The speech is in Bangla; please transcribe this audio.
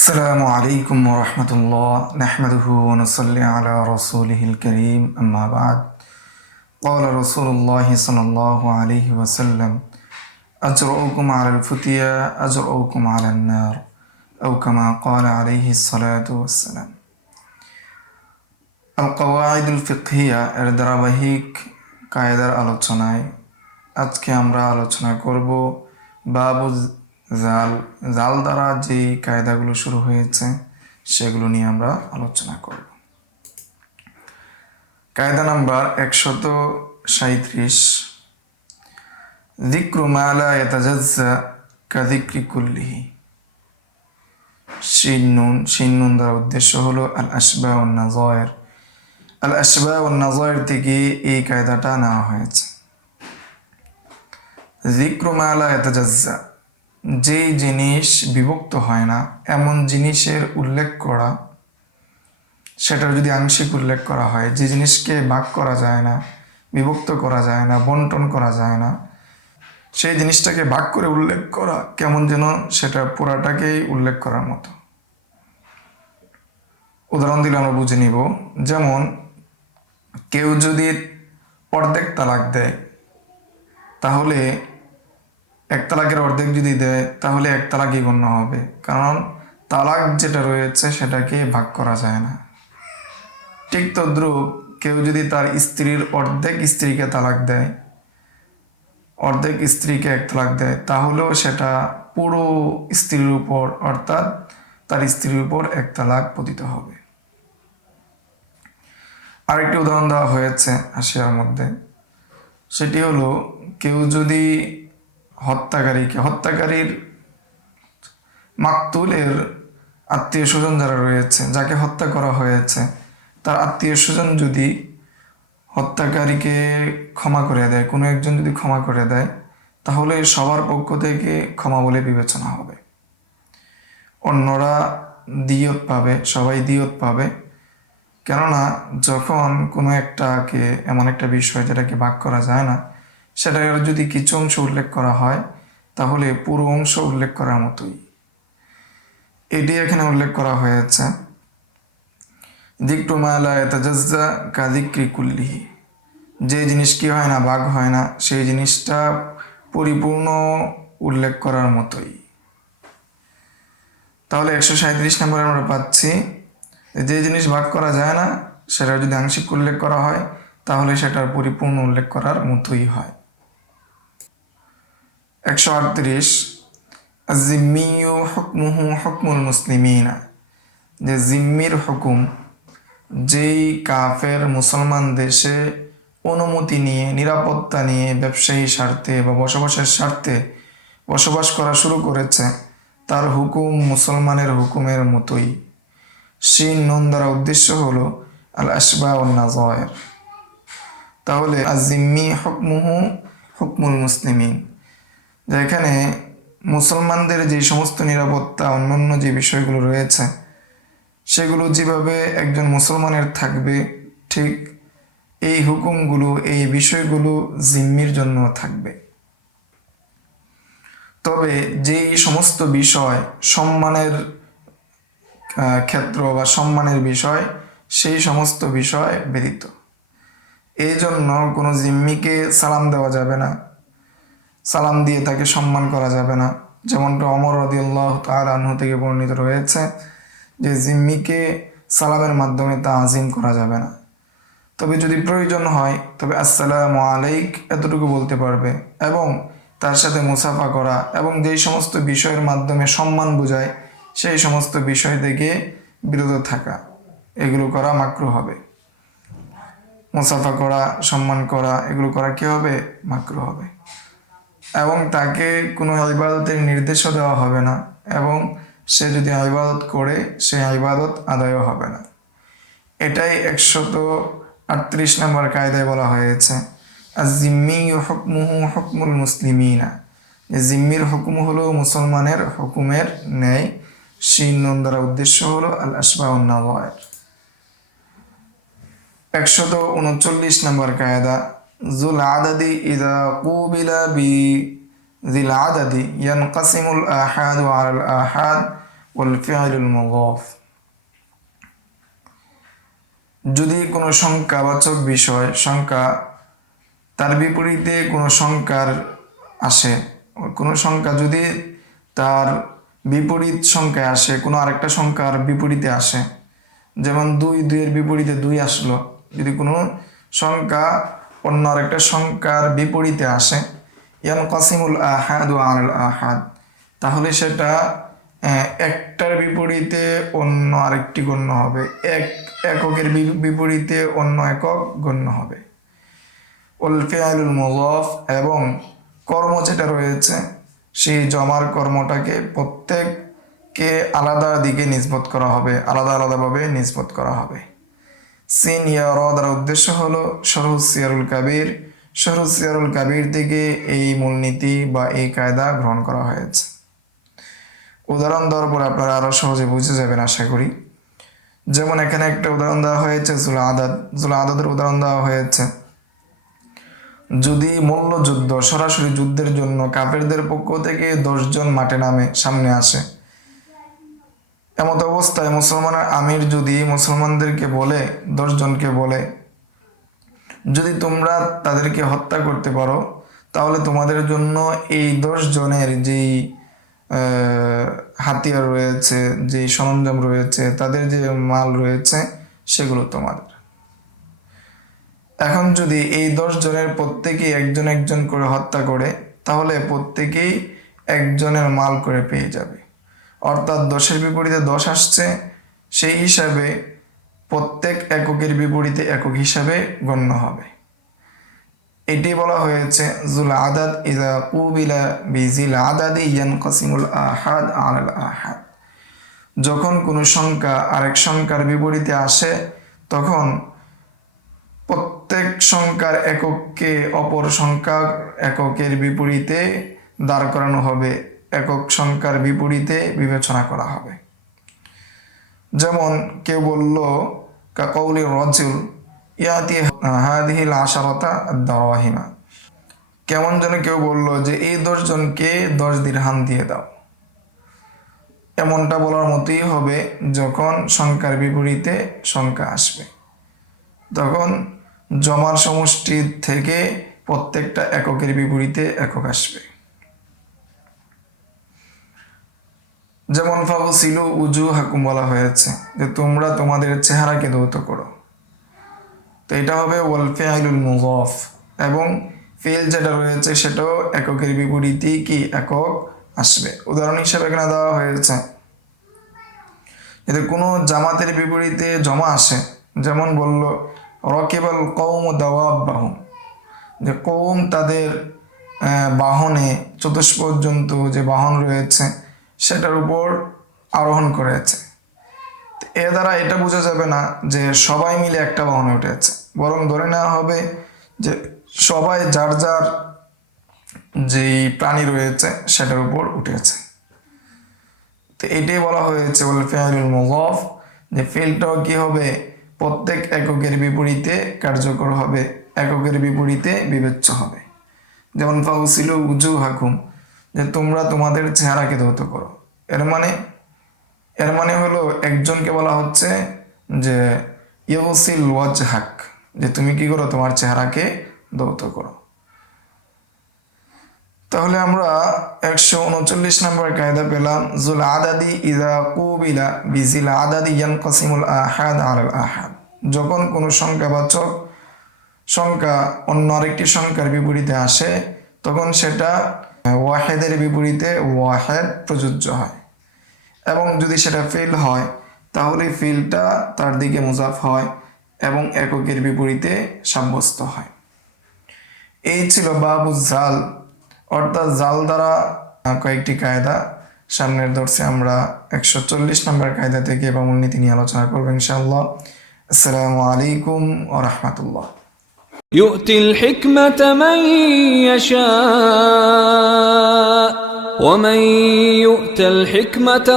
السلام عليكم ورحمة الله نحمده ونصلي على رسوله الكريم أما بعد قال رسول الله صلى الله عليه وسلم أجرؤكم على الفتيا أجرؤكم على النار أو كما قال عليه الصلاة والسلام القواعد الفقهية এর ধারাবাহিক কায়দার আলোচনায় আজকে আমরা আলোচনা করব বাবু জাল জাল দ্বারা যে কায়দাগুলো শুরু হয়েছে সেগুলো নিয়ে আমরা আলোচনা করব। কায়দা নাম্বার 137 যিকরু মা লা ইয়াতাজাজ্জা কাযিকরি কুল্লিহি। শিন নুন দ্বারা উদ্দেশ্য হলো আল আশবা ওয়ান নাযায়ের। আল আশবা ওয়ান নাযায়ের থেকে এই কায়দাটা নেওয়া হয়েছে। যিকরু মা লা ইয়াতাজাজ্জা, যেই জিনিস বিভক্ত হয় না এমন জিনিসের উল্লেখ করা, সেটার যদি আংশিক উল্লেখ করা হয়, যে জিনিসকে ভাগ করা যায় না, বিভক্ত করা যায় না, বন্টন করা যায় না, সেই জিনিসটাকে ভাগ করে উল্লেখ করা কেমন যেন সেটা পুরাটাকেই উল্লেখ করার মতো। উদাহরণ দিলে আমরা বুঝে নিব। যেমন কেউ যদি অর্ধেক তালাক দেয়, তাহলে এক তালাকের অর্ধেক যদি দেয় তাহলে এক তালাকই গণ্য হবে, কারণ তালাক যেটা রয়েছে সেটাকে ভাগ করা যায় না। ঠিক তদ্রূপ কেউ যদি তার স্ত্রীর অর্ধেক স্ত্রীকে তালাক দেয়, অর্ধেক স্ত্রীকে এক তালাক দেয়, তাহলেও সেটা পুরো স্ত্রীর উপর অর্থাৎ তার স্ত্রীর উপর এক তালাক পতিত হবে। আরেকটি উদাহরণ দেওয়া হয়েছে আসিয়ার মধ্যে, সেটি হলো কেউ যদি হত্যাকারীর মাকতুলের আত্মীয় স্বজন যারা রয়েছে, যাকে হত্যা করা হয়েছে, তার আত্মীয় স্বজন যদি হত্যাকারীকে ক্ষমা করে দেয়, কোনো একজন যদি ক্ষমা করে দেয়, তাহলে সবার পক্ষ থেকে ক্ষমা বলে বিবেচনা হবে। অন্যরা দিয়ত পাবে, সবাই দিয়ত পাবে। কেননা যখন কোনো একটাকে, এমন একটা বিষয় যেটাকে ভাগ করা যায় না, সেটার যদি কিছু অংশ উল্লেখ করা হয় তাহলে পুরো অংশ উল্লেখ করার মতোই। এটি এখানে উল্লেখ করা হয়েছে যিকরু মা লা ইয়াতাজাজ্জা কাযিকরি কুল্লিহি, যে জিনিস কি হয় না, ভাগ হয় না, সেই জিনিসটা পরিপূর্ণ উল্লেখ করার মতোই। তাহলে 137 নম্বরে আমরা পাচ্ছি যে জিনিস ভাগ করা যায় না সেটা যদি আংশিক উল্লেখ করা হয় তাহলে সেটার পরিপূর্ণ উল্লেখ করার মতোই হয়। 138 আয-যিম্মিয়্যু হুকমুহু হুকমুল মুসলিমিনা, যে জিম্মির হুকুম, যেই কাফের মুসলমান দেশে অনুমতি নিয়ে, নিরাপত্তা নিয়ে, ব্যবসায়ী স্বার্থে বা বসবাসের স্বার্থে বসবাস করা শুরু করেছে, তার হুকুম মুসলমানের হুকুমের মতোই। শিন নুন দ্বারা উদ্দেশ্য হলো আল আশবা ওয়ান নাযায়ের। তাহলে আয-যিম্মি হুকমুহু হুকমুল মুসলিমিন, যেখানে মুসলমানদের যে সমস্ত নিরাপত্তা, অন্যান্য যে বিষয়গুলো রয়েছে, সেগুলো যেভাবে একজন মুসলমানের থাকবে, ঠিক এই হুকুমগুলো, এই বিষয়গুলো জিম্মির জন্য থাকবে। তবে যেই সমস্ত বিষয় সম্মানের ক্ষেত্র বা সম্মানের বিষয়, সেই সমস্ত বিষয় ব্যতীত। এই জন্য কোনো জিম্মিকে সালাম দেওয়া যাবে না, সালাম দিয়ে তাকে সম্মান করা যাবে না। যেমনটা ওমর রাদিয়াল্লাহু তাআলা আনহু থেকে বর্ণিত রয়েছে যে জিম্মিকে সালামের মাধ্যমে তাজিম করা যাবে না। তবে যদি প্রয়োজন হয় তবে আসসালামু আলাইক এতটুকু বলতে পারবে, এবং তার সাথে মুসাফা করা এবং যেই সমস্ত বিষয়ের মাধ্যমে সম্মান বোঝায় সেই সমস্ত বিষয় থেকে বিরত থাকা, এগুলো করা মাকরুহ হবে। মুসাফা করা, সম্মান করা, এগুলো করা কি হবে? মাকরুহ হবে। এবং তাকে কোনো ইবাদতের নির্দেশও দেওয়া হবে না, এবং সে যদি ইবাদত করে সেই ইবাদত আদায়ও হবে না। এটাই 138 নম্বর কায়দায় বলা হয়েছে আয-যিম্মিয়্যু হুকমুহু হুকমুল মুসলিমিনা, যে জিম্মির হুকুম হলো মুসলমানের হুকুমের ন্যায়। শিন নুন দ্বারা উদ্দেশ্য হলো আল আশবা ওয়ান নাযায়ের। 139 নম্বর কায়দা যুল আদাদি ইযা কুবিলা বি যিল আদাদি ইয়ানকাসিমুল আহাদু আলাল আহাদ ওয়াল ফিআলুল মুদাফ। যদি কোনো সংখ্যাবাচক বিষয় সংখ্যা তার বিপরীতে কোনো সংখ্যার আসে, কোনো সংখ্যা যদি তার বিপরীত সংখ্যায় আসে, কোনো আরেকটা সংখ্যার বিপরীতে আসে, যেমন 2 এর বিপরীতে 2 আসলো, যদি কোনো সংখ্যা অন্য আরেকটা সংখ্যার বিপরীতে আসে, ইয়ানকাসিমুল আহাদু আলাল আহাদ, তাহলে সেটা একটার বিপরীতে অন্য আরেকটি গণ্য হবে, এককের বিপরীতে অন্য একক গণ্য হবে। ওয়াল ফিআলুল মুদাফ, এবং কর্ম যেটা রয়েছে সেই জমার কর্মটাকে প্রত্যেককে আলাদা দিকে নিসবত করা হবে, আলাদা আলাদাভাবে নিসবত করা হবে। সিন ইয়া র দ্বারা উদ্দেশ্য হলো শরহু সিয়ারুল কাবির, শরহু সিয়ারুল কাবির থেকে এই মূলনীতি বা এই কায়দা গ্রহণ করা হয়েছে। উদাহরণ দেওয়ার পর আপনারা আরও সহজে বুঝে যাবেন আশা করি। যেমন এখানে একটা উদাহরণ দেওয়া হয়েছে জুল আদাদ, জুল আদাদের উদাহরণ দেওয়া হয়েছে। যদি মল্লযুদ্ধ, সরাসরি যুদ্ধের জন্য কাফেরদের পক্ষ থেকে 10 জন মাঠে নামে সামনে আসে, এমত অবস্থায় মুসলমানের আমির যদি মুসলমানদেরকে বলে, 10 জনকে বলে, যদি তোমরা তাদেরকে হত্যা করতে পারো তাহলে তোমাদের জন্য এই 10 জনের যেই হাতিয়ার রয়েছে, যেই সরঞ্জাম রয়েছে, তাদের যে মাল রয়েছে সেগুলো তোমাদের। এখন যদি এই 10 জনের প্রত্যেকেই একজন একজন করে হত্যা করে, তাহলে প্রত্যেকেই একজনের মাল করে পেয়ে যাবে, অর্থাৎ 10-এর বিপরীতে 10 আসছে, সেই হিসাবে প্রত্যেক এককের বিপরীতে একক হিসাবে গণ্য হবে। এটি বলা হয়েছে জুল আদাদ ইযা কুবিলা বিজিল আদাদি ইয়ানকাসিমুল আহাদ আলাল আহাদ। যখন কোনো সংখ্যা আরেক সংখ্যার বিপরীতে আসে, তখন প্রত্যেক সংখ্যার একককে অপর সংখ্যার এককের বিপরীতে দাঁড় করানো হবে, একক সংখ্যার বিপরীতে বিবেচনা করা হবে। যেমন কেউ বলল কাকাউলি রাজুল ইয়াতি হাদিহিল আশারাতা দাওয়াহিমা, কেমন যেন কেউ বলল যে এই 10 জনকে 10 দিরহাম দিয়ে দাও। এমনটা বলার মতোই হবে যখন সংখ্যার বিপরীতে সংখ্যা আসবে, তখন জমার সমষ্টি থেকে প্রত্যেকটা এককের বিপরীতে একক আসবে। যেমন ফাগসিলু উজুহাকুম বলা হয়েছে যে তোমরা তোমাদের চেহারাকে ধৌত করো, তো এটা হবে ওয়াল ফিআলুল মুদাফ, এবং ফিল যেটা রয়েছে সেটাও এককের বিপরীতেই কি একক আসবে। উদাহরণ হিসেবে এখানে দেওয়া হয়েছে যদি কোনো জামাতের বিপরীতে জমা আসে, যেমন বলল রকিবাল কওম দাওয়াবাহুম, যে কওম তাদের বাহনে, চতুষ্পর্যন্ত যে বাহন রয়েছে সেটার উপর আরোহণ করেছে। এ দ্বারা এটা বোঝা যাবে না যে সবাই মিলে একটা বাহনে উঠেছে, বরং ধরে নেওয়া হবে যে সবাই যার যার যেই প্রাণী রয়েছে সেটার উপর উঠেছে। তো এটাই বলা হয়েছে ওয়াল ফিআলুল মুদাফ, যে ফিলটাও কি হবে প্রত্যেক এককের বিপরীতে কার্যকর হবে, এককের বিপরীতে বিবেচ্য হবে। যেমন ফাগসিলু উজুহাকুম, যে তোমরা তোমাদের চেহারাকে ধৌত করো। এর মানে হলো একজনকে বলা হচ্ছে যে ইউসিল ওয়াজহাক, যে তুমি কি করো তোমার চেহারাকে ধৌত করো। তাহলে আমরা 139 নম্বর কায়দা পেলাম জুল আদাদি ইযা কুবিলা বিজিল আদাদি ইয়ানকাসিমুল আহাদ আলাল আহাদ। যখন কোনো সংখ্যাবাচক সংখ্যা অন্য আরেকটি সংখ্যার বিপরীতে আসে, তখন সেটা ওয়াহেদের বিপরীতে ওয়াহেদ প্রযোজ্য হয়, এবং যদি সেটা ফিল হয় তাহলে ফিলটা তার দিকে মুজাফ হয় এবং এককের বিপরীতে সাব্যস্ত হয়। এই ছিল বাবু জাল, অর্থাৎ জাল দ্বারা কয়েকটি কায়দা। সামনের দর্শে আমরা 140 নম্বর কায়দা থেকে বা মূলনীতি নিয়ে আলোচনা করবো ইনশাআল্লাহ। আসসালামু আলাইকুম ওয়া রাহমাতুল্লাহ। يؤتي الحكمة من يشاء ومن يؤت الحكمة